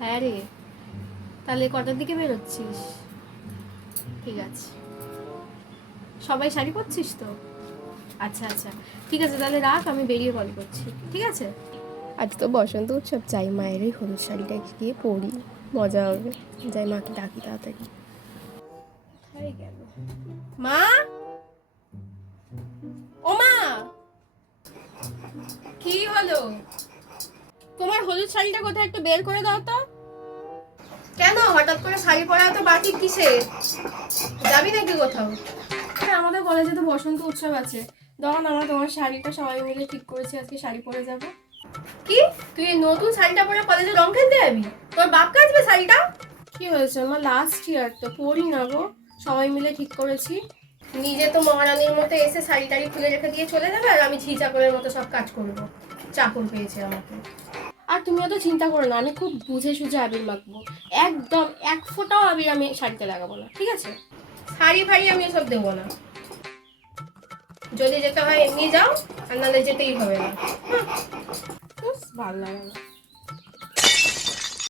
হ্যাঁ রে, তাহলে কটার দিকে বেরোচ্ছিস? ঠিক আছে, সবাই শাড়ি পরছিস তো? আচ্ছা আচ্ছা, ঠিক আছে, তাহলে রাখ, আমি বেরিয়ে কল করছি, ঠিক আছে? আজ তো বসন্ত উৎসব, যাই মায়ের ওই হলুদ শাড়িটা গিয়ে পরি, মজা হবে। যাই মাকে ডাকি তাড়াতাড়ি। কোথায় গেল মা? ও মা, কি হলো? তোমার হলুদ শাড়িটা কোথায়, একটু বের করে দাও তো। কেন হঠাৎ করে শাড়ি পরা তো বাকি কিসে? যাবি নাকি কোথাও? আমাদের কলেজে তো বসন্ত উৎসব আছে, তখন আমরা তোমার শাড়িটা সবাই মিলে ঠিক করেছি আজকে শাড়ি পরে যাব। কি, তুই এই নতুন শাড়িটা পরে কলেজে রং খেলতে যাবি? তোর বাপ কাচবে শাড়িটা? কি হয়েছে, আমার লাস্ট ইয়ার তো, পরি না গো, সবাই মিলে ঠিক করেছি। নিজে তো মহারানীর মতো এসে শাড়ি টাড়ি খুলে রেখে দিয়ে চলে যাবে, আর আমি ঝি চাকরের মতো সব কাজ করবো। চাকর পেয়েছে আমাকে। আর তুমি অত চিন্তা করো না, আমি খুব বুঝে সুঝে আবির মাখবো। একদম এক ফোঁটাও আবির আমি শাড়িতে লাগাবো না, ঠিক আছে? শাড়ি ফাড়ি আমি এসব দেবো না। যদি যেতে হয় এমনি যাও, আর নাহলে যেতেই হবে না। ভালো লাগে না।